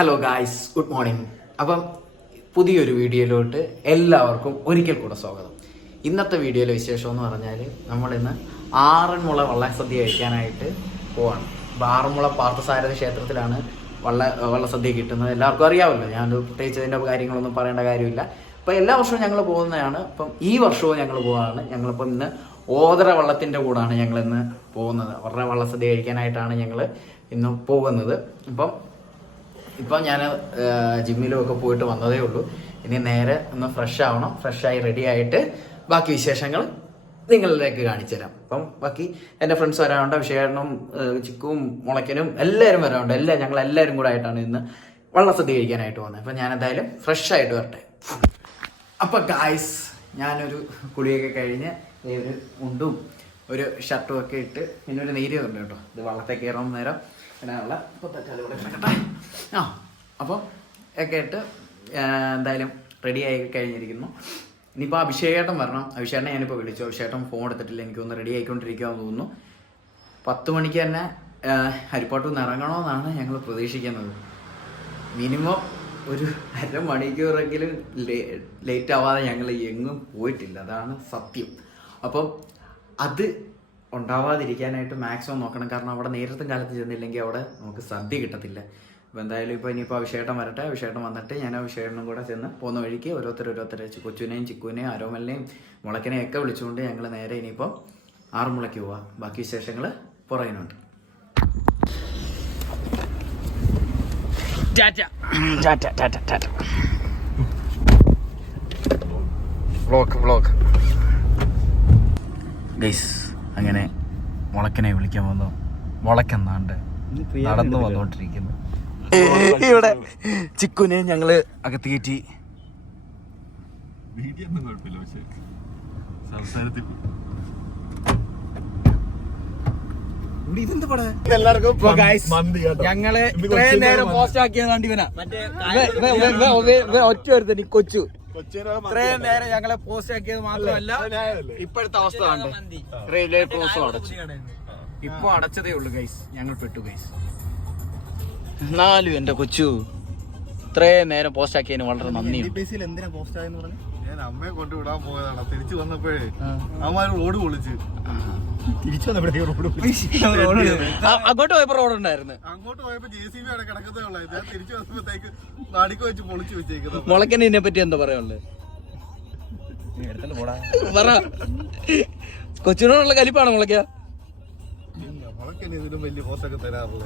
Hello guys, good morning. അപ്പം പുതിയൊരു വീഡിയോയിലോട്ട് എല്ലാവർക്കും ഒരിക്കൽ കൂടെ സ്വാഗതം. ഇന്നത്തെ വീഡിയോയിലെ വിശേഷം എന്ന് പറഞ്ഞാൽ നമ്മളിന്ന് ആറന്മുള വള്ളസദ്യ കഴിക്കാനായിട്ട് പോവാണ്. അപ്പോൾ ആറന്മുള പാർത്ഥസാരഥി ക്ഷേത്രത്തിലാണ് വള്ളസദ്യ കിട്ടുന്നത്. എല്ലാവർക്കും അറിയാമല്ലോ, ഞാൻ പ്രത്യേകിച്ച് ഇതിൻ്റെ കാര്യങ്ങളൊന്നും പറയേണ്ട കാര്യമില്ല. അപ്പോൾ എല്ലാ വർഷവും ഞങ്ങൾ പോകുന്നതാണ്. അപ്പം ഈ വർഷവും ഞങ്ങൾ പോവാണ്. ഞങ്ങളിപ്പം ഇന്ന് ഓതര വള്ളത്തിൻ്റെ കൂടാണ് ഞങ്ങളിന്ന് പോകുന്നത്. അവരുടെ വള്ളസദ്യ കഴിക്കാനായിട്ടാണ് ഞങ്ങൾ ഇന്ന് പോകുന്നത്. ഇപ്പം ഞാൻ ജിമ്മിലുമൊക്കെ പോയിട്ട് വന്നതേ ഉള്ളൂ. ഇനി നേരെ ഒന്ന് ഫ്രഷ് ആവണം. ഫ്രഷായി റെഡി ആയിട്ട് ബാക്കി വിശേഷങ്ങൾ നിങ്ങളിലേക്ക് കാണിച്ചു തരാം. അപ്പം ബാക്കി എൻ്റെ ഫ്രണ്ട്സ് വരാറുണ്ട്. വിശേഷനും ചിക്കും മുളയ്ക്കനും എല്ലാവരും വരാറുണ്ട്. ഞങ്ങളെല്ലാവരും കൂടെ ആയിട്ടാണ് ഇന്ന് വള്ളസദ്യ കഴിക്കാനായിട്ട് പോകുന്നത്. അപ്പം ഞാൻ എന്തായാലും ഫ്രഷ് ആയിട്ട് വരട്ടെ. അപ്പം ഗായ്സ്, ഞാനൊരു കുളിയൊക്കെ കഴിഞ്ഞ് ഒരു മുണ്ടും ഒരു ഷർട്ടും ഒക്കെ ഇട്ട് പിന്നെ ഒരു നേരിയതുണ്ട് കേട്ടോ. ഇത് വള്ളത്തെ കയറുന്ന നേരം ഇടാനുള്ള അപ്പോൾ ഒക്കെ ഇട്ട് എന്തായാലും റെഡി ആയി കഴിഞ്ഞിരിക്കുന്നു. ഇനിയിപ്പോൾ അഭിഷേകേട്ടൻ വരണം. അഭിഷേകനെ ഞാനിപ്പോൾ വിളിച്ചു. അഭിഷേകേട്ടൻ ഫോൺ എടുത്തിട്ടില്ല. എനിക്കൊന്ന് റെഡി ആയിക്കൊണ്ടിരിക്കുകയെന്ന് തോന്നുന്നു. 10 മണിക്ക് തന്നെ ഹരിപ്പാട്ടിൽ നിന്ന് ഇറങ്ങണമെന്നാണ് ഞങ്ങൾ പ്രതീക്ഷിക്കുന്നത്. മിനിമം ഒരു അരമണിക്കൂറെങ്കിലും ലേറ്റ് ആവാതെ ഞങ്ങൾ എങ്ങും പോയിട്ടില്ല. അതാണ് സത്യം. അപ്പം അത് ഉണ്ടാവാതിരിക്കാനായിട്ട് മാക്സിമം നോക്കണം. കാരണം അവിടെ നേരത്തെ കാലത്ത് ചെന്നില്ലെങ്കിൽ അവിടെ നമുക്ക് സദ്യ കിട്ടത്തില്ല. അപ്പോൾ എന്തായാലും ഇനിയിപ്പോൾ അഭിഷേകൻ വരട്ടെ. അഭിഷേകൻ വന്നിട്ട് ഞാൻ അഭിഷേകനും കൂടെ ചെന്ന് പോകുന്ന വഴിക്ക് ഓരോരുത്തരെ കൊച്ചുവിനെയും ചിക്കുവിനെയും ആരോമലിനെയും മുളക്കിനെയും ഒക്കെ വിളിച്ചുകൊണ്ട് ഞങ്ങൾ നേരെ ഇനിയിപ്പോൾ ആറന്മുളയ്ക്ക് പോവാം. ബാക്കി വിശേഷങ്ങൾ പുറകിനുണ്ട്. വ്ളോഗ് ഗൈസ്, അങ്ങനെ മുളക്കനെ വിളിക്കാൻ വന്നു. മുളക്കെന്നാണ്ട് നടന്നു വന്നുകൊണ്ടിരിക്കുന്നു. ഇവിടെ ചിക്കുനെ ഞങ്ങള് അകത്ത് കയറ്റി. ഞങ്ങള് ഇത്രയും നേരം പോസ്റ്റ് ആക്കിയത് കണ്ടിവനാ ഒറ്റ ഒരുത്തനി കൊച്ചു. ഇത്രയും നേരം ഞങ്ങളെ പോസ്റ്റ് ആക്കിയത് മാത്രമല്ല, ഇപ്പോഴത്തെ അവസ്ഥ കണ്ട് റെയിൽവേ ക്രോസും അടച്ചു. ഇപ്പൊ അടച്ചതേ ഉള്ളു ഗൈസ്. ഞങ്ങൾ പെട്ടു ഗൈസ്. എന്നാലും എന്റെ കൊച്ചു ഇത്രയും നേരം പോസ്റ്റ് ആക്കിയതിന് വളരെ നന്ദി. ഞാൻ അമ്മയെ കൊണ്ടുവിടാൻ പോയതാണ്. തിരിച്ചു വന്നപ്പോഴേ അമ്മമാര് റോഡ് പൊളിച്ച് അങ്ങോട്ട് പോയപ്പോ റോഡ് ഉണ്ടായിരുന്നു. അങ്ങോട്ട് പോയപ്പോ JCB അവിടെ കിടക്കുന്നേ ഉള്ളൂ. ഞാൻ തിരിച്ചു വന്നപ്പോഴത്തേക്ക് നടുക്ക് വെച്ച് പൊളിച്ചു വെച്ചേക്കുന്നത്. മുളക്കനെ ഇതിനെ പറ്റി എന്താ പറയാനുള്ളത്? പറ. കൊച്ചിനോടുള്ള കലിപ്പാണ് മുളക്ക. മുളക്കന് ഇതിനും വലിയ പോസ്റ്റൊക്കെ തരാറില്ല.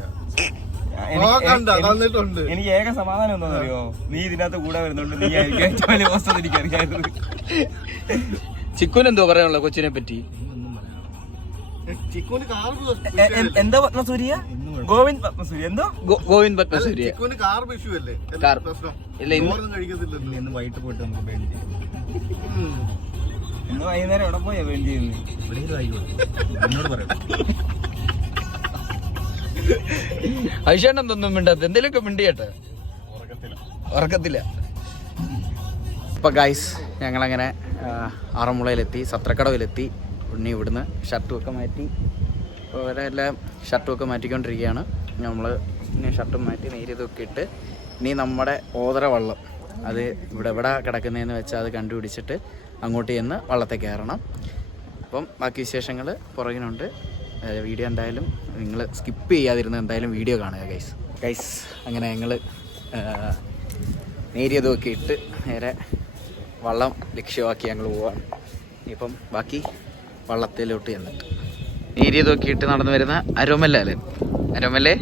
എനിക്ക് ഏക സമാധാനം എന്താണെന്നറിയോ, നീ ഇതിനകത്ത് കൂടെ വരുന്നുണ്ട്. നീ ഏറ്റവും വലിയ പോസ്റ്റ് എനിക്കറിയായിരുന്നു. ചിക്കുന് എന്തോ പറയാനുള്ള കൊച്ചിനെ പറ്റി? എന്താ പത്മസൂര്യ? ഗോവിന്ദ് പത്മസൂര്യ. എന്തോ ഗോവിന്ദ് പത്മസൂര്യ. ഇന്ന് വൈകിട്ട് പോയിട്ട് നമുക്ക് വേണ്ടി ഇന്ന് വൈകുന്നേരം എവിടെ പോയാ വേണ്ടി എന്നോട് പറയാം. അഭിഷേകം തൊന്നും മിണ്ടാത്ത എന്തെങ്കിലുമൊക്കെ മിണ്ടിയട്ടെ. ഉറക്കത്തില്ല. ഇപ്പൊ ഗൈസ്, ഞങ്ങളങ്ങനെ ആറന്മുളയിലെത്തി, സത്രക്കടവിലെത്തി. ഉണ്ണി ഇവിടുന്ന് ഷർട്ടും ഒക്കെ മാറ്റി, അവരെല്ലാം ഷർട്ടും ഒക്കെ മാറ്റിക്കൊണ്ടിരിക്കുകയാണ്. നമ്മൾ ഇനി ഷർട്ടും മാറ്റി നേരിയതൊക്കെ ഇട്ട് ഇനി നമ്മുടെ ഓതര വള്ളം അത് ഇവിടെ കിടക്കുന്നതെന്ന് വെച്ചാൽ അത് കണ്ടുപിടിച്ചിട്ട് അങ്ങോട്ട് ചെന്ന് വള്ളത്തെ കയറണം. അപ്പം ബാക്കി വിശേഷങ്ങൾ പുറകിനുണ്ട്. വീഡിയോ എന്തായാലും നിങ്ങൾ സ്കിപ്പ് ചെയ്യാതിരുന്ന് എന്തായാലും വീഡിയോ കാണുക ഗൈസ്. അങ്ങനെ ഞങ്ങൾ നേരിയതൊക്കെ ഇട്ട് നേരെ വള്ളം ലക്ഷ്യമാക്കി ഞങ്ങൾ പോവാണ്. ഇപ്പം ബാക്കി വള്ളത്തിലോട്ട് ചെന്നിട്ട് നേരിയതൊക്കെ ഇട്ട് നടന്നു വരുന്ന അരോമല്ലേ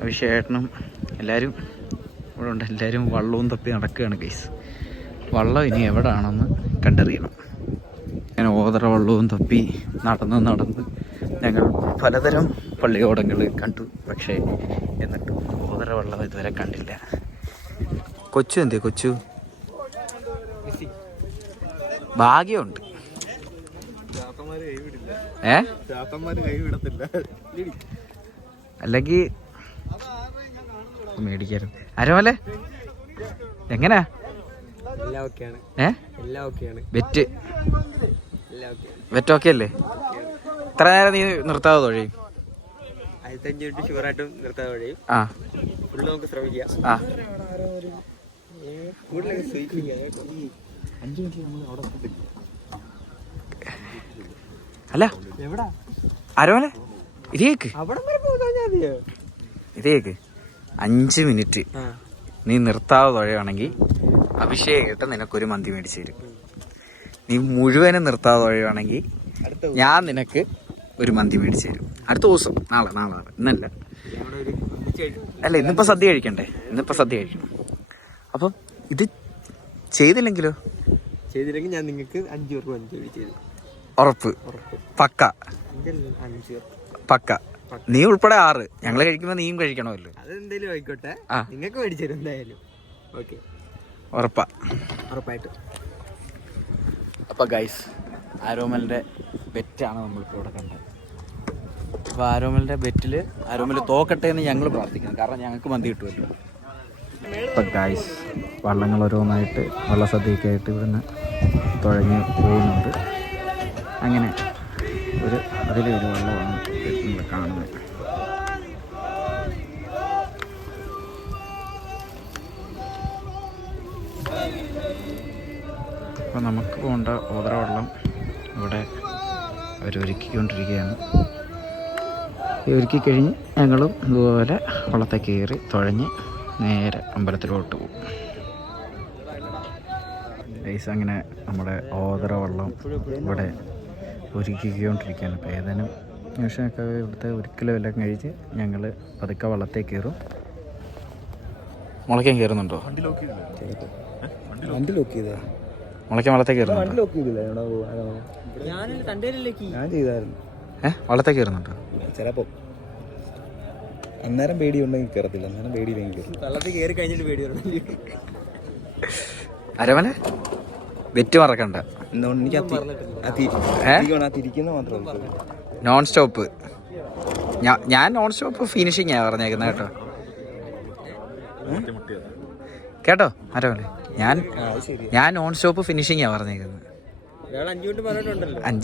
അഭിഷേകനും എല്ലാവരും ഇവിടെ ഉണ്ട്. എല്ലാവരും വള്ളവും തപ്പി നടക്കുകയാണ് ഗൈസ്. വള്ളം ഇനി എവിടെയാണെന്ന് കണ്ടറിയണം. അങ്ങനെ ഓതറ വള്ളവും തപ്പി നടന്ന് ഞങ്ങൾ പലതരം പള്ളിയോടങ്ങൾ കണ്ടു. പക്ഷേ എന്നിട്ടും ഓതറ വള്ളം ഇതുവരെ കണ്ടില്ല. കൊച്ചു എന്തേ? കൊച്ചു ഭാഗ്യമുണ്ട്. അല്ലെങ്കിൽ മേടിക്കായിരുന്നു. അരോമല്ലേ എങ്ങനാ? വെറ്റ് ഓക്കെ അല്ലേ? ഇത്ര നേരം നീ നിർത്താതെ തൊഴി? 1500 മിനിറ്റ് ഷുവറായിട്ടും നിർത്താൻ കഴിയും. ആ ഫുള്ള് നമുക്ക് ശ്രമിക്കാം. ആ കൂടുതലൊക്കെ സ്വീപ്പിക്കാം. അല്ല എവിടാ ആരോമലെ ഇതേക്ക് അവിടെ വരെ പോകാൻ മതിയോ? ഇതേക്ക് 5 മിനിറ്റ് നീ നിർത്താതെ തുഴയുവാണെങ്കിൽ അഭിഷേകിട്ട് നിനക്കൊരു മന്തി മേടിച്ചു തരും. നീ മുഴുവനും നിർത്താതെ തുഴയുവാണെങ്കിൽ ഞാൻ നിനക്ക് ഒരു മന്തി മേടിച്ചു തരും. അടുത്ത ദിവസം നാളെ ഇന്നല്ല. അല്ല ഇന്നിപ്പോ സദ്യ കഴിക്കണ്ടേ? ഇന്നിപ്പോ സദ്യ കഴിക്കണം. അപ്പം ഇത് ചെയ്തില്ലെങ്കിലോ? ചെയ്തില്ലെങ്കിൽ ഞാൻ നിങ്ങൾക്ക് 5 പേർക്ക് മന്തി മേടിച്ചു. ഉറപ്പ്? പക്ക? 5 പക്ക. നീ ഉൾപ്പെടെ 6. ഞങ്ങള് കഴിക്കുമ്പോ നീയും കഴിക്കണമല്ലോ. അതെന്തായാലും ആയിക്കോട്ടെ, നിങ്ങൾക്ക് മേടിച്ചു തരും എന്തായാലും. ഓക്കെ, ഉറപ്പായിട്ട്. അപ്പൊ ഗൈസ്, ആരോമലിന്റെ ബെറ്റാണ് നമ്മളിപ്പോൾ ഇവിടെ കണ്ടത്. അപ്പോൾ ആരോമലിന്റെ ബെറ്റിൽ ആരോമൽ തോക്കട്ടെ എന്ന് ഞങ്ങൾ പ്രാർത്ഥിക്കുന്നു. കാരണം ഞങ്ങൾക്ക് മന്തി കിട്ടുമല്ലോ. ഇപ്പം ഗൈസ്, വള്ളങ്ങൾ ഓരോന്നായിട്ട് വള്ളസദ്യയൊക്കെയായിട്ട് ഇവിടുന്ന് തുഴഞ്ഞ് പോകുന്നുണ്ട്. അങ്ങനെ അതിലൊരു വള്ളമാണ് നമ്മൾ കാണുന്നത്. അപ്പോൾ നമുക്ക് പോകേണ്ട ഓതറ വള്ളം ഇവിടെ അവരൊരുക്കിക്കൊണ്ടിരിക്കുകയാണ്. ഒരുക്കി കഴിഞ്ഞ് ഞങ്ങളും ഇതുപോലെ വള്ളത്തെ കയറി തുഴഞ്ഞ് നേരെ അമ്പലത്തിലോട്ട് പോകും. ഗൈസ്, അങ്ങനെ നമ്മുടെ ഓതറ വള്ളം ഇവിടെ ഒരുക്കിക്കൊണ്ടിരിക്കുകയാണ്. അപ്പോൾ ഏതാനും നിമിഷമൊക്കെ ഇവിടുത്തെ ഒരിക്കലും എല്ലാം കഴിച്ച് ഞങ്ങൾ പതുക്കെ വള്ളത്തെ കയറും. മുളയ്ക്കാൻ കയറുന്നുണ്ടോ? വണ്ടി ലോക്ക് ചെയ്താ മുളയ്ക്കാൻ വള്ളത്തെ കയറുന്നുണ്ടോ? ഞാൻ ചെയ്തായിരുന്നു. വള്ളത്തെ കയറുന്നുണ്ടോ? ചിലപ്പോ അന്നേരം പേടി ഉണ്ടെങ്കിൽ കയറത്തില്ല. അന്നേരം പേടി വെള്ളത്തിൽ കയറി കഴിഞ്ഞിട്ട് പേടി വരണം. അരമന വെറ്റ് മറക്കണ്ട. തിരിക്കുന്ന മാത്രമേ നോൺ സ്റ്റോപ്പ്. ഞാൻ നോൺ സ്റ്റോപ്പ് ഫിനിഷിങ്ങാ പറഞ്ഞേക്കുന്നത് കേട്ടോ അരമന. ഞാൻ നോൺ സ്റ്റോപ്പ് ഫിനിഷിങ്ങാ പറഞ്ഞേക്കുന്നത്. 5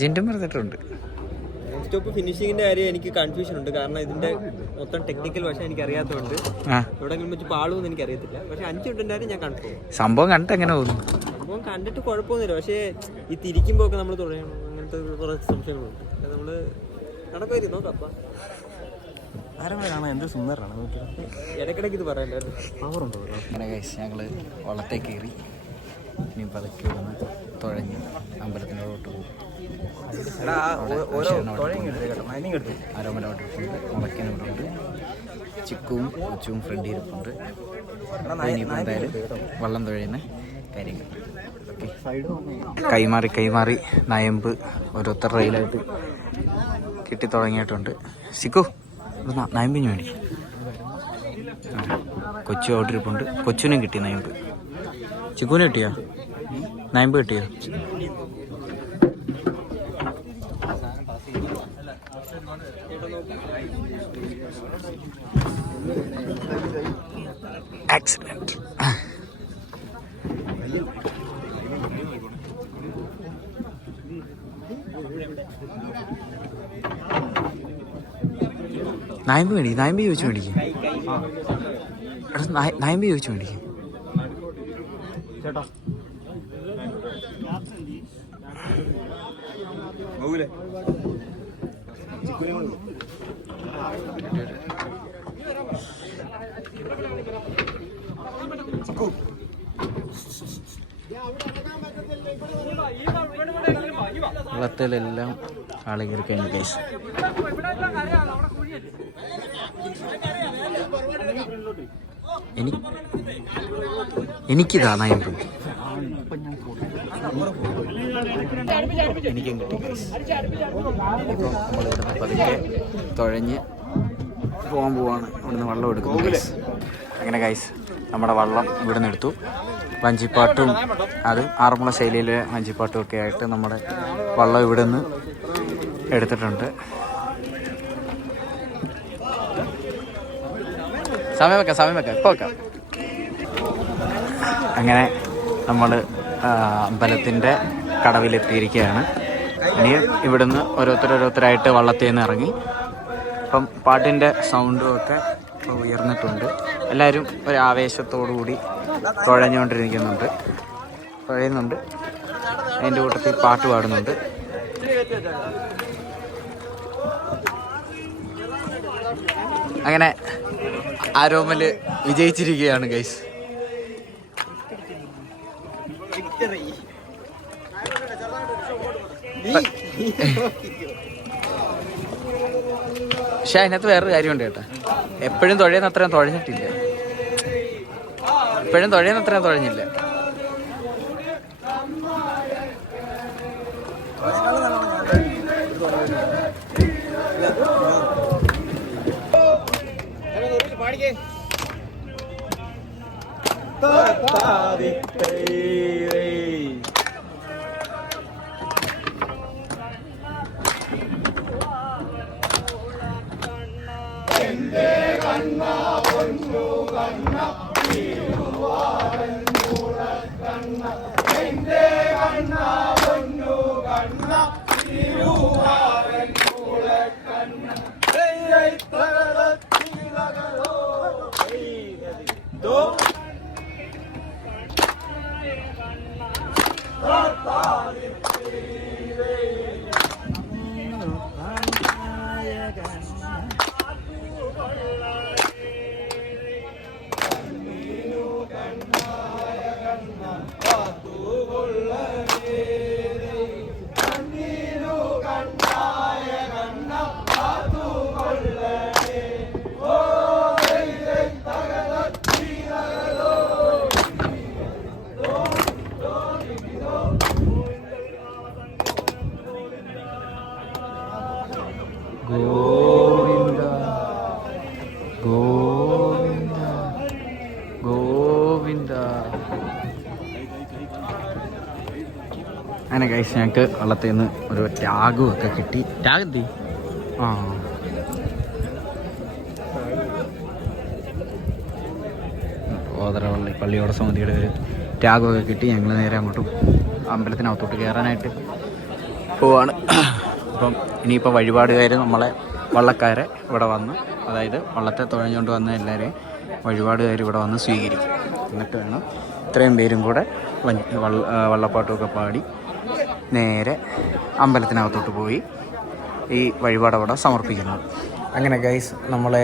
മിനിറ്റും പറഞ്ഞിട്ടുണ്ട്. സ്റ്റോപ്പ് ഫിനിഷിങ്ങിന്റെ കാര്യം എനിക്ക് കൺഫ്യൂഷൻ ഉണ്ട്. കാരണം ഇതിന്റെ മൊത്തം ടെക്നിക്കൽ വശം എനിക്ക് അറിയാത്തതുകൊണ്ട് എവിടെയെങ്കിലും വെച്ച് പാളുമെന്ന് എനിക്ക് അറിയത്തില്ല. പക്ഷെ 5 മിനിറ്റ് ഞാൻ കൺഫേം. സംഭവം കണ്ടിട്ട് എങ്ങനെ തോന്നുന്നു? സംഭവം കണ്ടിട്ട് കുഴപ്പമൊന്നുമില്ല. പക്ഷേ ഈ തിരിക്കുമ്പോ ഒക്കെ നമ്മൾ തുടങ്ങണം, അങ്ങനത്തെ കുറച്ച് സംശയങ്ങളുണ്ട്. നമ്മള് നടക്കുമായിരുന്നു നോക്കപ്പ. എന്ത് സുന്ദരാണ് ഇടയ്ക്കിടയ്ക്ക് ഇത് പറയാൻ പവറുണ്ടോ? അങ്ങനെ കഴിച്ച് ഞങ്ങൾ വള്ളത്തെ കയറി ഇനി പതുക്കെ വന്ന് തുഴഞ്ഞ് അമ്പലത്തിനോട്ട് പോകും. ആരോമലോട്ടുണ്ട്, മുളയ്ക്കാനോട്ടുണ്ട്, ചിക്കുവും കൊച്ചുവും ഫ്രണ്ട് ഇരിപ്പുണ്ട്. ഇനിയിപ്പോൾ എന്തായാലും വള്ളം തുഴയുന്ന കാര്യങ്ങൾ കൈമാറി നയമ്പ് ഓരോരുത്തർ റെയിലായിട്ട് കിട്ടി തുടങ്ങിയിട്ടുണ്ട്. ചിക്കു നയമ്പിന് വേണ്ടി കൊച്ചു ഓട്ടിരിപ്പുണ്ട്. കൊച്ചുവിനും കിട്ടി നയമ്പ്. ചിക്കുവിന് കിട്ടിയോ? നയമ്പ് കിട്ടിയോ? ആക്സിഡന്റ്. നായമ്പ് ചോദിച്ചു മേടിക്കും. നായമ്പ് ചോദിച്ചു മേടിക്കും. വള്ളത്തിലെല്ലാം ആളുകൾ കഴിഞ്ഞ കേസ്. എനിക്കിതാ നയമ്പ്. എനിക്കും കിട്ടി കേസ്. ഇപ്പോൾ നമ്മളിവിടുന്ന് പതുക്കെ തുഴഞ്ഞ് പോകാൻ പോവാണ്. ഇവിടുന്ന് വള്ളം എടുക്കുന്നു ഗൈസ്. അങ്ങനെ ഗൈസ്, നമ്മുടെ വള്ളം ഇവിടുന്ന് എടുത്തു. വഞ്ചിപ്പാട്ടും അതും ആറന്മുള ശൈലിയിലെ വഞ്ചിപ്പാട്ടും ഒക്കെ ആയിട്ട് നമ്മുടെ വള്ളം ഇവിടുന്ന് എടുത്തിട്ടുണ്ട്. സമയം വെക്കാം ഇപ്പോൾ വെക്കാം. അങ്ങനെ നമ്മൾ അമ്പലത്തിൻ്റെ കടവിലെത്തിയിരിക്കുകയാണ്. ഇനി ഇവിടുന്ന് ഓരോരുത്തരായിട്ട് വള്ളത്തിൽ നിന്ന് ഇറങ്ങി അപ്പം പാട്ടിൻ്റെ സൗണ്ടും ഒക്കെ ഉയർന്നിട്ടുണ്ട്. എല്ലാവരും ഒരു ആവേശത്തോടു കൂടി തുഴഞ്ഞുകൊണ്ടിരിക്കുന്നുണ്ട്, തുഴയുന്നുണ്ട്. അതിൻ്റെ കൂട്ടത്തിൽ പാട്ട് പാടുന്നുണ്ട്. അങ്ങനെ ആരോമല് വിജയിച്ചിരിക്കുകയാണ് ഗൈസ്. പക്ഷെ അതിനകത്ത് വേറൊരു കാര്യമുണ്ട് കേട്ടോ, എപ്പോഴും തുഴയുന്ന അത്രയും തുഴഞ്ഞിട്ടില്ല, എപ്പോഴും തുഴയുന്ന അത്രയും തുഴഞ്ഞില്ല. ഗോവിന്ദ ഗോവിന്ദ ഗോവിന്ദ. അങ്ങനെ കഴിച്ച് ഞങ്ങൾക്ക് വള്ളത്തിൽ നിന്ന് ഒരു ടാഗും ഒക്കെ കിട്ടി. ടാഗ് എന്തി ഓതറവള്ളി പള്ളിയോട സമിതിയുടെ ഒരു ടാഗൊക്കെ കിട്ടി. ഞങ്ങൾ നേരെ അങ്ങോട്ടും അമ്പലത്തിനകത്തോട്ട് കയറാനായിട്ട് പോവാണ്. അപ്പം ഇനിയിപ്പോൾ വഴിപാടുകാർ നമ്മളെ വള്ളക്കാരെ ഇവിടെ വന്ന്, അതായത് വള്ളത്തെ തുഴഞ്ഞുകൊണ്ട് വന്ന എല്ലാവരെയും വഴിപാടുകാർ ഇവിടെ വന്ന് സ്വീകരിക്കും. എന്നിട്ട് വേണം ഇത്രയും പേരും കൂടെ വള്ളപ്പാട്ടുമൊക്കെ പാടി നേരെ അമ്പലത്തിനകത്തോട്ട് പോയി ഈ വഴിപാടവിടെ സമർപ്പിക്കുന്നത്. അങ്ങനെ ഗൈസ് നമ്മളെ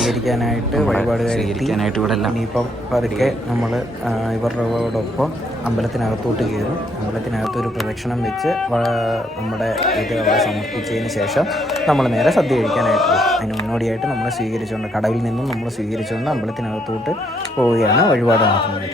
സ്വീകരിക്കാനായിട്ട് വഴിപാടുകാരെത്തിക്കാനായിട്ട് ഇവിടെ എല്ലാം ഇനിയിപ്പം പതുക്കെ നമ്മൾ ഇവരോടൊപ്പം അമ്പലത്തിനകത്തോട്ട് കയറും. അമ്പലത്തിനകത്ത് ഒരു പ്രദക്ഷിണം വെച്ച് നമ്മുടെ ഇത് അവിടെ സമർപ്പിച്ചതിന് ശേഷം നമ്മൾ നേരെ സദ്യ കഴിക്കാനായിട്ട് പോകും. അതിന് മുന്നോടിയായിട്ട് നമ്മൾ സ്വീകരിച്ചുകൊണ്ട്, കടവിൽ നിന്നും നമ്മൾ സ്വീകരിച്ചുകൊണ്ട് അമ്പലത്തിനകത്തോട്ട് പോവുകയാണ് വഴിപാട് നടത്തുന്നത്.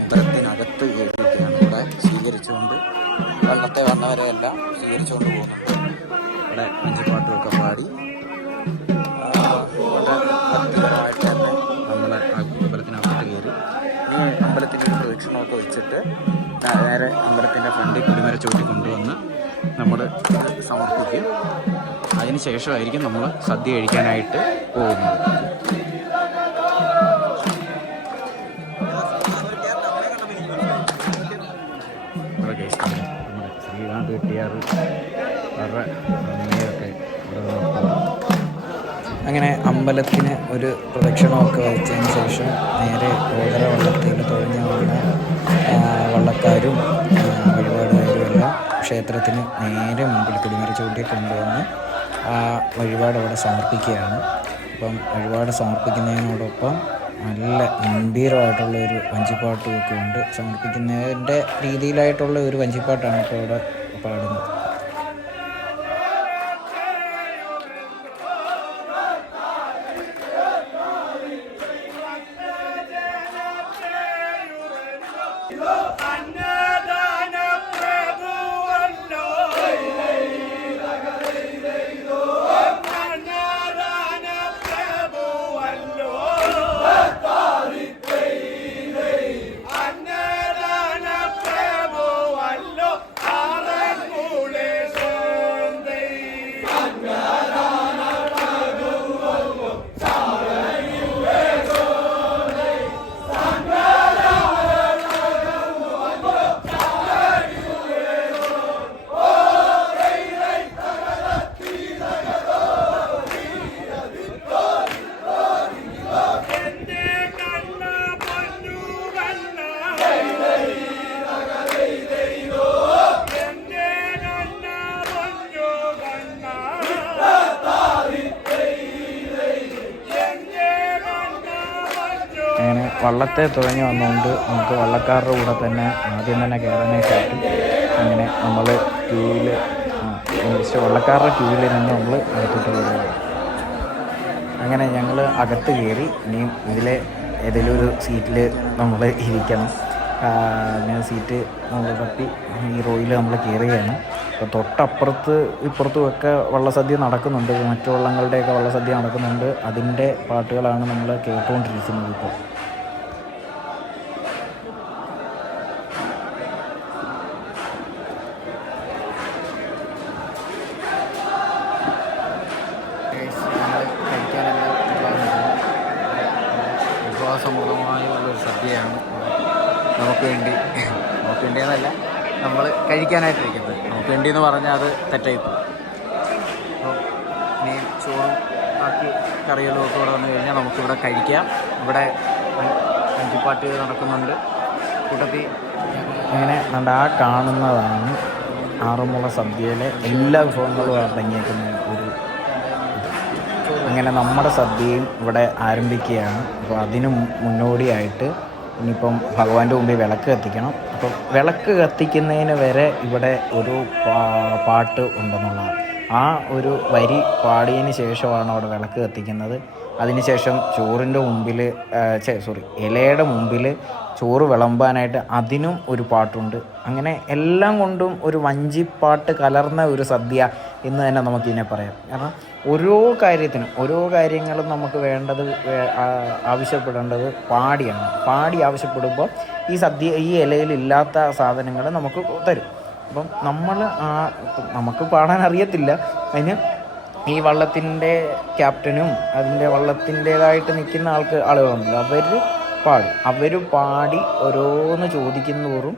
അമ്പലത്തിനകത്ത് കയറിയിരിക്കുകയാണ്. ഇവിടെ സ്വീകരിച്ചുകൊണ്ട് വള്ളത്തെ വന്നവരെയെല്ലാം സ്വീകരിച്ചുകൊണ്ട് പോകുന്നുണ്ട്. ഇവിടെ വഞ്ചിപ്പാട്ടുമൊക്കെ പാടി ഭക്തിപരമായിട്ട് തന്നെ നമ്മൾ അമ്പലത്തിനകത്ത് കയറി അമ്പലത്തിൻ്റെ ഒരു പ്രദക്ഷിണമൊക്കെ വെച്ചിട്ട് നേരെ അമ്പലത്തിൻ്റെ ഫ്രണ്ടിൽ കൊടിമര ചൂട്ടി കൊണ്ടുവന്ന് നമ്മൾ സമർപ്പിക്കും. അതിന് ശേഷമായിരിക്കും നമ്മൾ സദ്യ കഴിക്കാനായിട്ട് പോകുന്നത്. ശ്രീകാന്ത് കിട്ടിയാറ് അവരുടെ അമ്മയൊക്കെ അങ്ങനെ അമ്പലത്തിന് ഒരു പ്രദക്ഷിണമൊക്കെ വച്ചതിന് ശേഷം നേരെ ഓതറ വള്ളത്തിൽ തുഴഞ്ഞു വന്ന വള്ളക്കാരും വഴിപാടുകാരും എല്ലാം ക്ഷേത്രത്തിന് നേരെ മുമ്പിൽ കൊടിമര ചൂട്ടി കൊണ്ടുവന്ന് ആ വഴിപാട് അവിടെ സമർപ്പിക്കുകയാണ്. അപ്പം വഴിപാട് സമർപ്പിക്കുന്നതിനോടൊപ്പം നല്ല ഗംഭീരമായിട്ടുള്ള ഒരു വഞ്ചിപ്പാട്ടുമൊക്കെ ഉണ്ട്. സമർപ്പിക്കുന്നതിൻ്റെ രീതിയിലായിട്ടുള്ള ഒരു വഞ്ചിപ്പാട്ടാണ് ഇപ്പോൾ ഇവിടെ പാടുന്നത്. വള്ളത്തെ തുഴഞ്ഞു വന്നുകൊണ്ട് നമുക്ക് വള്ളക്കാരുടെ കൂടെ തന്നെ ആദ്യം തന്നെ കയറാനായിട്ട് പറ്റും. അങ്ങനെ നമ്മൾ ക്യൂവിൽ വള്ളക്കാരുടെ ക്യൂവിൽ നിന്ന് നമ്മൾ അകത്തോട്ട് കയറുകയാണ്. അങ്ങനെ ഞങ്ങൾ അകത്ത് കയറി. ഇനിയും ഇതിലെ ഏതെങ്കിലും ഒരു സീറ്റിൽ നമ്മൾ ഇരിക്കണം. അങ്ങനെ സീറ്റ് നമ്മൾ തപ്പി ഈ റോയിൽ നമ്മൾ കയറുകയാണ്. അപ്പോൾ തൊട്ടപ്പുറത്ത് ഇപ്പുറത്തുമൊക്കെ വള്ളസദ്യ നടക്കുന്നുണ്ട്, മറ്റു വള്ളങ്ങളുടെയൊക്കെ വള്ളസദ്യ നടക്കുന്നുണ്ട്. അതിൻ്റെ പാട്ടുകളാണ് നമ്മൾ കേട്ടുകൊണ്ടിരിക്കുന്നത് ഇപ്പോൾ. വിഭവസമൃദ്ധമായുള്ളൊരു സദ്യയാണ് നമുക്ക് വേണ്ടിയെന്നല്ല നമ്മൾ കഴിക്കാനായിട്ടിരിക്കുന്നത്. നമുക്ക് വേണ്ടി എന്ന് പറഞ്ഞാൽ അത് തെറ്റായി പോകും. അപ്പോൾ ഇനി ചോറും ബാക്കി കറികളും ഒക്കെ ഇവിടെ വന്നു കഴിഞ്ഞാൽ നമുക്കിവിടെ കഴിക്കാം. ഇവിടെ വഞ്ചിപ്പാട്ട് നടക്കുന്നുണ്ട് കൂട്ടത്തിൽ. അങ്ങനെ നമ്മുടെ ആ കാണുന്നതാണ് ആറന്മുള സദ്യയിലെ എല്ലാ വിഭവങ്ങളും അടങ്ങിയേക്കുന്ന ഒരു ഇത്. അങ്ങനെ നമ്മുടെ സദ്യയും ഇവിടെ ആരംഭിക്കുകയാണ്. അപ്പോൾ അതിന് മുന്നോടിയായിട്ട് ഇനിയിപ്പം ഭഗവാന്റെ മുമ്പിൽ വിളക്ക് കത്തിക്കണം. അപ്പം വിളക്ക് കത്തിക്കുന്നതിന് വരെ ഇവിടെ ഒരു പാട്ട് ഉണ്ടെന്നുള്ളതാണ്. ആ ഒരു വരി പാടിയതിന് ശേഷമാണ് അവിടെ വിളക്ക് കത്തിക്കുന്നത്. അതിനുശേഷം ചോറിൻ്റെ മുമ്പിൽ ഇലയുടെ മുമ്പിൽ ചോറ് വിളമ്പാനായിട്ട് അതിനും ഒരു പാട്ടുണ്ട്. അങ്ങനെ എല്ലാം കൊണ്ടും ഒരു വഞ്ചിപ്പാട്ട് കലർന്ന ഒരു സദ്യ എന്ന് തന്നെ നമുക്കിതിനെ പറയാം. കാരണം ഓരോ കാര്യങ്ങളും നമുക്ക് വേണ്ടത് ആവശ്യപ്പെടേണ്ടത് പാടി ആവശ്യപ്പെടുമ്പോൾ ഈ ഇലയിലില്ലാത്ത സാധനങ്ങൾ നമുക്ക് തരും. അപ്പം നമുക്ക് പാടാൻ അറിയത്തില്ല. അതിന് ഈ വള്ളത്തിൻ്റെ ക്യാപ്റ്റനും അതിൻ്റെ വള്ളത്തിൻ്റേതായിട്ട് നിൽക്കുന്ന ആളുകളുണ്ടല്ലോ, അവർ പാടി ഓരോന്ന് ചോദിക്കുന്നതോറും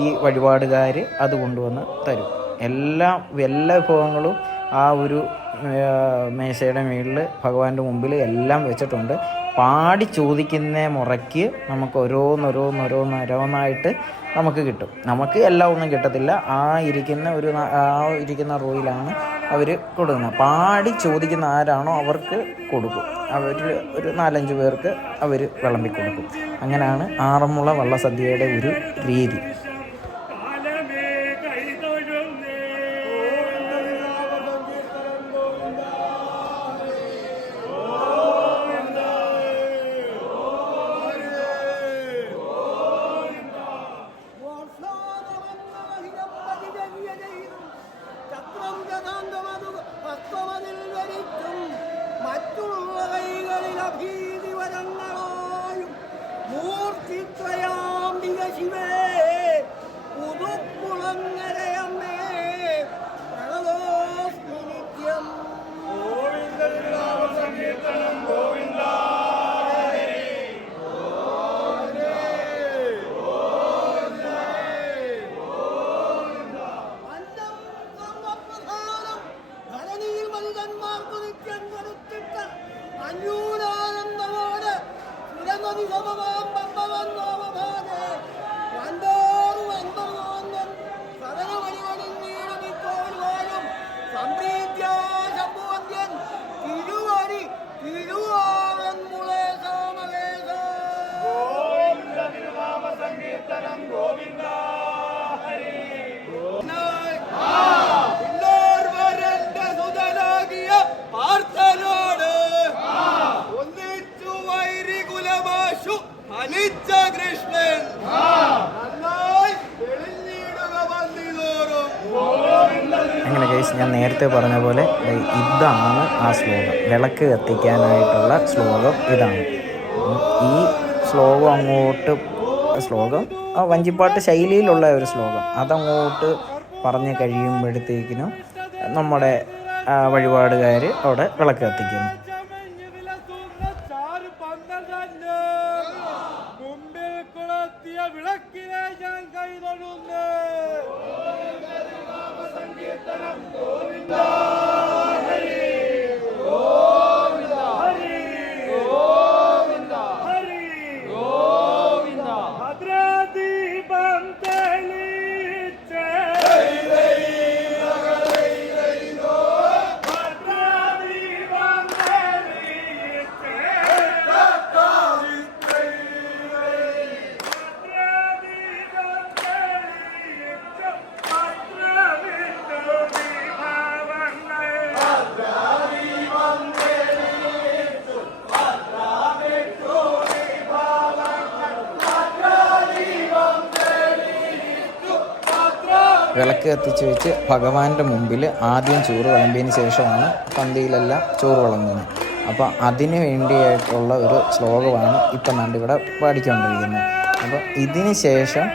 ഈ വഴിപാടുകാർ അത് കൊണ്ടുവന്ന് തരും. എല്ലാ വിഭവങ്ങളും ആ ഒരു മേശയുടെ മുകളിൽ ഭഗവാന്റെ മുമ്പിൽ എല്ലാം വെച്ചിട്ടുണ്ട്. പാടി ചോദിക്കുന്ന മുറയ്ക്ക് നമുക്ക് ഓരോന്നായിട്ട് നമുക്ക് കിട്ടും. നമുക്ക് എല്ലാം ഒന്നും കിട്ടത്തില്ല. ആ ഇരിക്കുന്ന റോയിലാണ് അവർ കൊടുക്കുന്നത്. പാടി ചോദിക്കുന്ന ആരാണോ അവർക്ക് കൊടുക്കും. അവർ ഒരു 4-5 പേർക്ക് അവർ വിളമ്പി കൊടുക്കും. അങ്ങനെയാണ് ആറന്മുള വള്ളസദ്യയുടെ ഒരു രീതി. അങ്ങനെ ഗൈസ്, ഞാൻ നേരത്തെ പറഞ്ഞ പോലെ ഇതാണ് ആ ശ്ലോകം. വിളക്ക് കത്തിക്കാനായിട്ടുള്ള ശ്ലോകം ഇതാണ്. ഈ ശ്ലോകം വഞ്ചിപ്പാട്ട് ശൈലിയിലുള്ള ഒരു ശ്ലോകം. അതങ്ങോട്ട് പറഞ്ഞ് കഴിയുമ്പോഴത്തേക്കിനും നമ്മുടെ വഴിപാടുകാർ അവിടെ വിളക്ക് കത്തിക്കുന്നു. വിളക്ക് കത്തിച്ച് വെച്ച് ഭഗവാന്റെ മുമ്പിൽ ആദ്യം ചോറ് വിളമ്പിയതിന് ശേഷമാണ് പന്തിയിലെല്ലാം ചോറ് വിളമ്പുന്നത്. അപ്പോൾ അതിന് വേണ്ടിയായിട്ടുള്ള ഒരു ശ്ലോകമാണ് ഇപ്പം ഇവിടെ പാടിക്കൊണ്ടിരിക്കുന്നത്. അപ്പോൾ ഇതിന് ശേഷം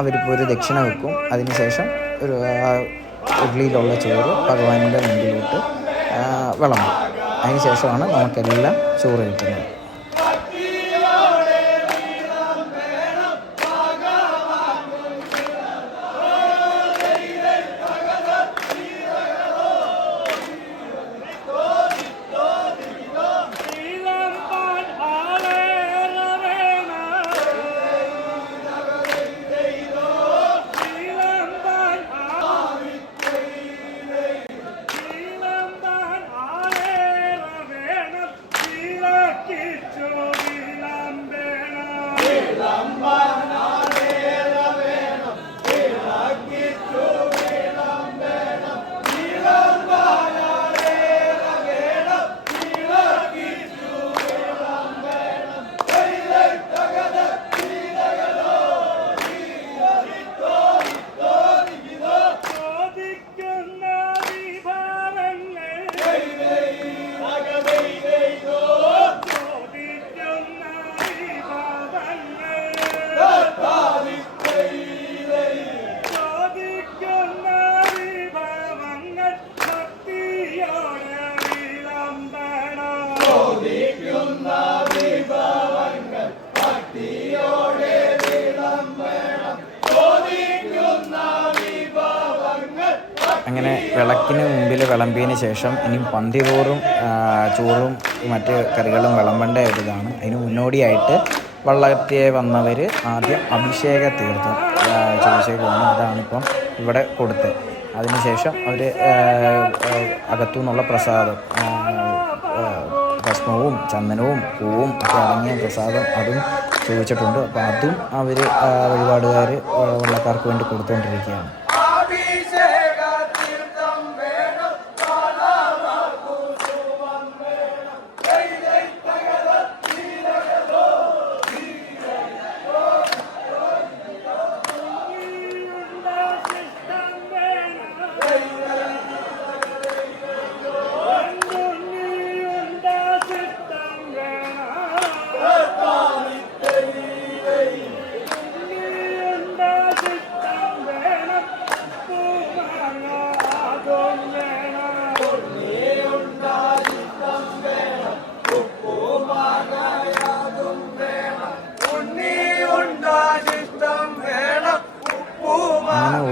അവരിപ്പോൾ ഒരു ദക്ഷിണ വെക്കും. അതിന് ശേഷം ഒരു ഉരുളിയിലുള്ള ചോറ് ഭഗവാന്റെ മുമ്പിലോട്ട് വിളമ്പും. അതിന് ശേഷമാണ് നമുക്കെല്ലാം ചോറ് കിട്ടുന്നത്. അങ്ങനെ വിളക്കിന് മുമ്പിൽ വിളമ്പിയതിന് ശേഷം ഇനി പന്തി തോറും ചോറും മറ്റ് കറികളും വിളമ്പേണ്ട ഒരിതാണ്. അതിന് മുന്നോടിയായിട്ട് വള്ളത്തെ വന്നവർ ആദ്യം അഭിഷേക തീർത്ഥം ചോദിച്ചേക്കാണ്. അതാണിപ്പം ഇവിടെ കൊടുത്തത്. അതിനുശേഷം അവർ അകത്തു നിന്നുള്ള പ്രസാദം ഭസ്മവും ചന്ദനവും പൂവും ഒക്കെ അടങ്ങിയ പ്രസാദം അതും ചോദിച്ചിട്ടുണ്ട്. അപ്പോൾ അതും അവർ വഴിപാടുകാർ വള്ളക്കാർക്ക് വേണ്ടി കൊടുത്തുകൊണ്ടിരിക്കുകയാണ്.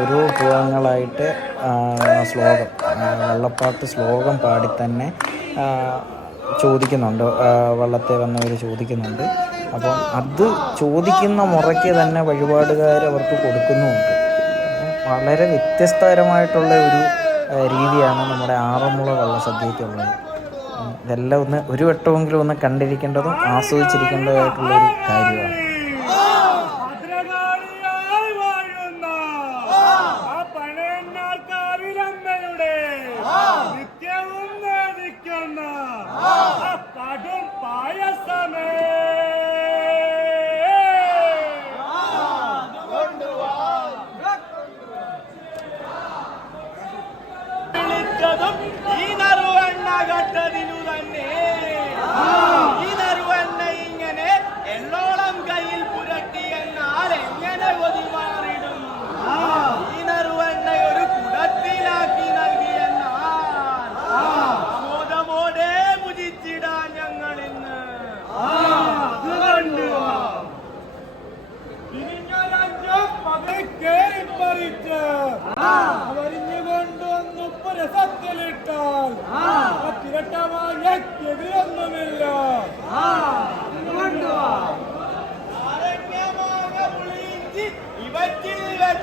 ഓരോ വിഭവങ്ങളായിട്ട് ശ്ലോകം വള്ളപ്പാട്ട് ശ്ലോകം പാടി തന്നെ ചോദിക്കുന്നുണ്ട്. വള്ളത്തെ വന്നവർ ചോദിക്കുന്നുണ്ട്. അപ്പം അത് ചോദിക്കുന്ന മുറയ്ക്ക് തന്നെ വഴിപാടുകാർ അവർക്ക് കൊടുക്കുന്നുമുണ്ട്. വളരെ വ്യത്യസ്തകരമായിട്ടുള്ള ഒരു രീതിയാണ് നമ്മുടെ ആറന്മുള വള്ളസദ്യയ്ക്കുള്ളത്. ഇതെല്ലാം ഒരു വട്ടമെങ്കിലും ഒന്ന് കണ്ടിരിക്കേണ്ടതും ആസ്വദിച്ചിരിക്കേണ്ടതായിട്ടുള്ളൊരു കാര്യമാണ്.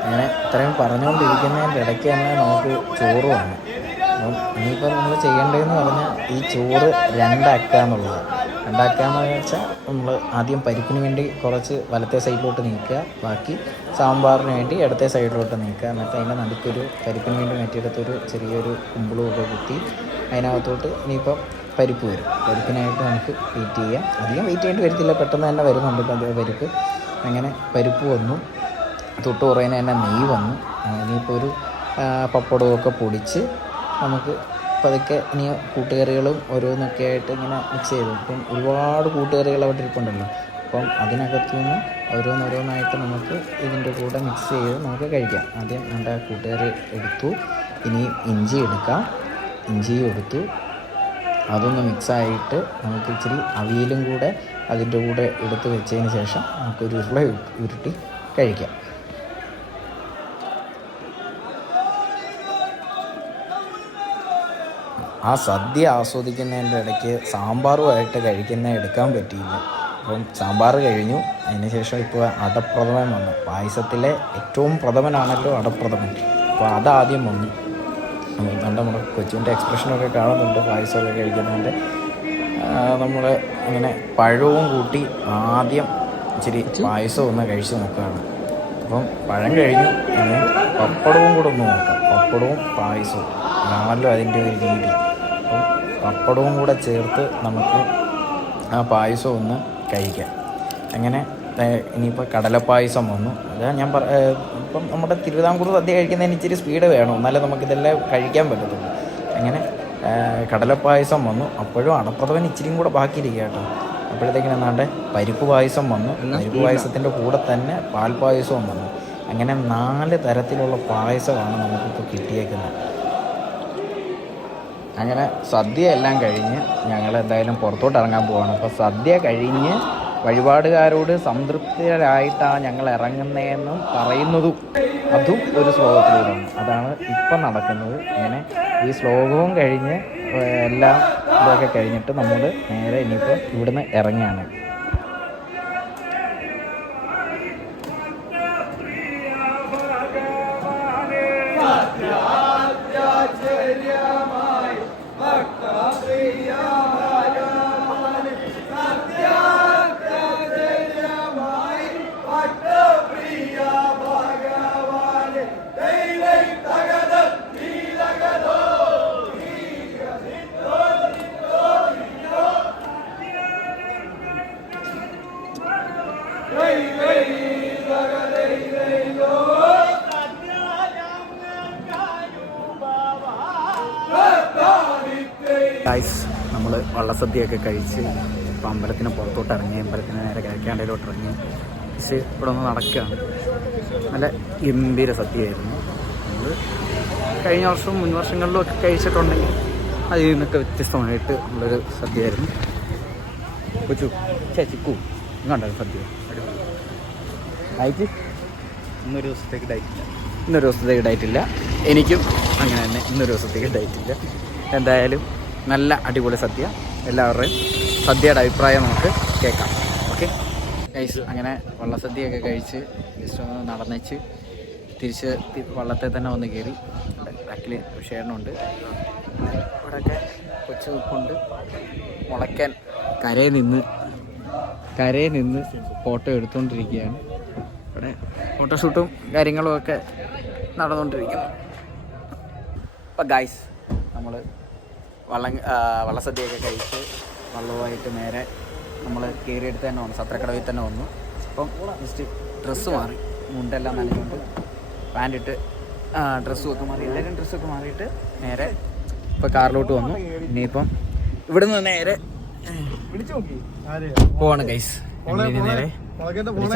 അങ്ങനെ ഇത്രയും പറഞ്ഞുകൊണ്ടിരിക്കുന്നതിൻ്റെ ഇടയ്ക്ക് തന്നെ നമുക്ക് ചോറ് വന്നു. അപ്പം ഇനിയിപ്പോൾ നമ്മൾ ചെയ്യേണ്ടതെന്ന് പറഞ്ഞാൽ ഈ ചോറ് രണ്ടാക്കുക എന്നുള്ളത്. രണ്ടാക്കാന്ന് വെച്ചാൽ നമ്മൾ ആദ്യം പരിപ്പിന് വേണ്ടി കുറച്ച് വലത്തെ സൈഡിലോട്ട് നീക്കുക, ബാക്കി സാമ്പാറിന് വേണ്ടി ഇടത്തെ സൈഡിലോട്ട് നീക്കുക. എന്നിട്ട് അതിൻ്റെ നടുക്കൊരു പരിപ്പിന് വേണ്ടി മാറ്റിയെടുത്തൊരു ചെറിയൊരു കുമ്പിളുമൊക്കെ കുത്തി അതിനകത്തോട്ട് ഇനിയിപ്പം പരിപ്പ് വരും. പരിപ്പിനായിട്ട് നമുക്ക് വെയിറ്റ് ചെയ്യാം. അധികം വെയിറ്റ് ചെയ്യേണ്ടി വരത്തില്ല, പെട്ടെന്ന് തന്നെ വരുന്നുണ്ട് പരിപ്പ്. അങ്ങനെ പരിപ്പ് വന്നു, തൊട്ട് കുറയുന്ന തന്നെ നെയ്യ് വന്നു. ഇനിയിപ്പോൾ ഒരു പപ്പടമൊക്കെ പൊടിച്ച് നമുക്ക് പതുക്കെ ഇനി കൂട്ടുകറികളും ഓരോന്നൊക്കെ ആയിട്ട് ഇങ്ങനെ മിക്സ് ചെയ്തു. ഇപ്പം ഒരുപാട് കൂട്ടുകറികൾ അവിടെ ഇരിപ്പുണ്ടല്ലോ. അപ്പം അതിനകത്തു നിന്ന് ഓരോന്നോരോന്നായിട്ട് നമുക്ക് ഇതിൻ്റെ കൂടെ മിക്സ് ചെയ്ത് നമുക്ക് കഴിക്കാം. ആദ്യം നമ്മുടെ കൂട്ടുകറി എടുത്തു, ഇനി ഇഞ്ചി എടുക്കാം. ഇഞ്ചിയും എടുത്തു, അതൊന്ന് മിക്സായിട്ട് നമുക്ക് ഇച്ചിരി അവിയലും കൂടെ അതിൻ്റെ കൂടെ എടുത്ത് വെച്ചതിന് ശേഷം നമുക്കൊരു ഉരുള ഉരുട്ടി കഴിക്കാം. ആ സദ്യ ആസ്വദിക്കുന്നതിൻ്റെ ഇടയ്ക്ക് സാമ്പാറുമായിട്ട് എടുക്കാൻ പറ്റിയില്ല. അപ്പം സാമ്പാർ കഴിഞ്ഞു. അതിന് ശേഷം ഇപ്പോൾ അടപ്രഥമൻ വന്നു. പായസത്തിലെ ഏറ്റവും പ്രഥമനാണല്ലോ അടപ്രഥമൻ. അപ്പോൾ അതാദ്യം വന്നു. നമ്മുടെ കൊച്ചുവിൻ്റെ എക്സ്പ്രഷനൊക്കെ കാണുന്നുണ്ട് പായസമൊക്കെ കഴിക്കുന്നതിൻ്റെ. നമ്മൾ ഇങ്ങനെ പഴവും കൂട്ടി ആദ്യം ഇച്ചിരി പായസം ഒന്ന് കഴിച്ച് നോക്കുകയാണ്. അപ്പം പഴം കഴിഞ്ഞു, ഇനി പപ്പടവും കൂടെ ഒന്ന് നോക്കാം. പപ്പടവും പായസവും ആണല്ലോ അതിൻ്റെ ഒരു രീതി. അപ്പം പപ്പടവും കൂടെ ചേർത്ത് നമുക്ക് ആ പായസം ഒന്ന് കഴിക്കാം. അങ്ങനെ ഇനിയിപ്പോൾ കടലപ്പായസം വന്നു. അതാ ഞാൻ ഇപ്പം നമ്മുടെ തിരുവിതാംകൂർ സദ്യ കഴിക്കുന്നതിന് ഇച്ചിരി സ്പീഡ് വേണം, എന്നാലേ നമുക്കിതെല്ലാം കഴിക്കാൻ പറ്റത്തുള്ളൂ. അങ്ങനെ കടലപ്പായസം വന്നു. അപ്പോഴും അടപ്രഥമൻ ഇച്ചിരിയും കൂടെ ബാക്കിയിരിക്കുക കേട്ടോ. അപ്പോഴത്തേക്കിനും എന്നാണ്ട് പരിപ്പ് പായസം വന്നു. പരിപ്പ് പായസത്തിൻ്റെ കൂടെ തന്നെ പാൽപ്പായസവും വന്നു. അങ്ങനെ 4 തരത്തിലുള്ള പായസമാണ് നമുക്കിപ്പോൾ കിട്ടിയേക്കുന്നത്. അങ്ങനെ സദ്യ എല്ലാം കഴിഞ്ഞ് ഞങ്ങൾ എന്തായാലും പുറത്തോട്ട് ഇറങ്ങാൻ പോവാണ്. അപ്പോൾ സദ്യ കഴിഞ്ഞ് വഴിപാടുകാരോട് സംതൃപ്തരായിട്ടാണ് ഞങ്ങൾ ഇറങ്ങുന്നതെന്നും പറയുന്നതും അതും ഒരു ശ്ലോകത്തിലൂടെയാണ്. അതാണ് ഇപ്പം നടക്കുന്നത്. അങ്ങനെ ഈ ശ്ലോകവും കഴിഞ്ഞ് എല്ലാം ഇതൊക്കെ കഴിഞ്ഞിട്ട് നമ്മൾ നേരെ ഇനിയിപ്പോൾ ഇവിടുന്ന് ഇറങ്ങുകയാണ്. നമ്മൾ വള്ളസദ്യയൊക്കെ കഴിച്ച് ഇപ്പോൾ അമ്പലത്തിന് പുറത്തോട്ട് ഇറങ്ങി. അമ്പലത്തിന് നേരെ കിഴക്കേണ്ടയിലോട്ട് ഇറങ്ങി പക്ഷേ ഇവിടെ ഒന്ന് നടക്കുകയാണ്. നല്ല ഗംഭീര സദ്യയായിരുന്നു. നമ്മൾ കഴിഞ്ഞ വർഷവും മുൻ വർഷങ്ങളിലും ഒക്കെ കഴിച്ചിട്ടുണ്ടെങ്കിൽ അതിൽ നിന്നൊക്കെ വ്യത്യസ്തമായിട്ട് ഉള്ളൊരു സദ്യയായിരുന്നു. കൊച്ചു ചിക്കു ഇങ്ങോട്ടാണ് സദ്യ ഡയറ്റ്. ഇന്നൊരു ദിവസത്തേക്ക് ഡയറ്റില്ല. എനിക്കും അങ്ങനെ തന്നെ ഇന്നൊരു ദിവസത്തേക്ക് ഡയറ്റില്ല. എന്തായാലും നല്ല അടിപൊളി സദ്യ. എല്ലാവരുടെയും സദ്യയുടെ അഭിപ്രായം നമുക്ക് കേൾക്കാം. ഓക്കെ ഗൈസ്, അങ്ങനെ വള്ളസദ്യയൊക്കെ കഴിച്ച് ജസ്റ്റ് ഒന്ന് നടന്നേച്ച് തിരിച്ച് വള്ളത്തെ തന്നെ വന്ന് കയറി. ബാക്കിൽ ഷേണുണ്ട്, ഇവിടെയൊക്കെ കൊച്ചു നിൽപ്പുണ്ട്. മുളയ്ക്കാൻ കരയിൽ നിന്ന് ഫോട്ടോ എടുത്തുകൊണ്ടിരിക്കുകയാണ്. ഇവിടെ ഫോട്ടോഷൂട്ടും കാര്യങ്ങളും ഒക്കെ നടന്നുകൊണ്ടിരിക്കുന്നു. അപ്പം ഗൈസ്, നമ്മൾ വള്ളസദ്യയൊക്കെ കഴിച്ച് വള്ളവുമായിട്ട് നേരെ നമ്മൾ കയറിയെടുത്ത് തന്നെ വന്നു. സത്രക്കടവിൽ തന്നെ വന്നു. അപ്പം ജസ്റ്റ് ഡ്രസ്സ് മാറി, മുണ്ടെല്ലാം നനഞ്ഞുകൊണ്ട് പാൻറ്റിട്ട് ഡ്രസ്സും ഒക്കെ മാറി, എല്ലാവരും ഡ്രസ്സൊക്കെ മാറിയിട്ട് നേരെ ഇപ്പോൾ കാറിലോട്ട് വന്നു. ഇനിയിപ്പം ഇവിടെ നിന്ന് നേരെ പോവാണ് ഗൈസ്. ഇനി നേരെ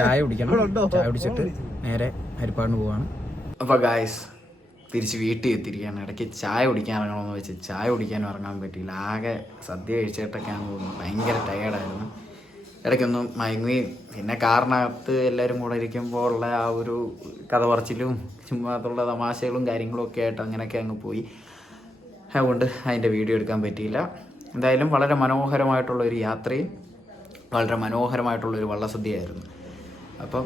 ചായ കുടിക്കണം. ചായ കുടിച്ചിട്ട് നേരെ ഹരിപ്പാടിന് പോവാണ്. അപ്പോൾ ഗൈസ് തിരിച്ച് വീട്ടിൽ എത്തിയിരിക്കുകയാണ്. ഇടയ്ക്ക് ചായ കുടിക്കാൻ ഇറങ്ങണമെന്ന് വെച്ച് ചായ കുടിക്കാനും ഇറങ്ങാൻ പറ്റിയില്ല. ആകെ സദ്യ കഴിച്ചിട്ടൊക്കെയാണ് തോന്നുന്നത്. ഭയങ്കര ടയേർഡായിരുന്നു. ഇടയ്ക്കൊന്നും മയങ്ങുകയും പിന്നെ കാറിനകത്ത് എല്ലാവരും കൂടെ ഇരിക്കുമ്പോൾ ഉള്ള ആ ഒരു കഥ പറച്ചിലും ചുമ്മാത്തുള്ള തമാശകളും കാര്യങ്ങളും ഒക്കെ ആയിട്ട് അങ്ങനെയൊക്കെ അങ്ങ് പോയി. അതുകൊണ്ട് അതിൻ്റെ വീഡിയോ എടുക്കാൻ പറ്റിയില്ല. എന്തായാലും വളരെ മനോഹരമായിട്ടുള്ളൊരു യാത്രയും വളരെ മനോഹരമായിട്ടുള്ളൊരു വള്ളസദ്യയായിരുന്നു. അപ്പം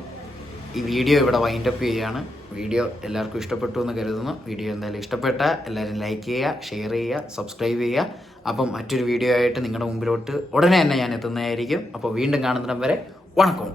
ഈ വീഡിയോ ഇവിടെ വൈൻഡപ്പ് ചെയ്യുകയാണ്. വീഡിയോ എല്ലാവർക്കും ഇഷ്ടപ്പെട്ടു എന്ന് കരുതുന്നു. വീഡിയോ എന്തായാലും ഇഷ്ടപ്പെട്ടാൽ എല്ലാവരും ലൈക്ക് ചെയ്യുക, ഷെയർ ചെയ്യുക, സബ്സ്ക്രൈബ് ചെയ്യുക. അപ്പം മറ്റൊരു വീഡിയോ ആയിട്ട് നിങ്ങളുടെ മുമ്പിലോട്ട് ഉടനെ തന്നെ ഞാൻ എത്തുന്നതായിരിക്കും. അപ്പോൾ വീണ്ടും കാണുന്നിടം വരെ വണക്കം.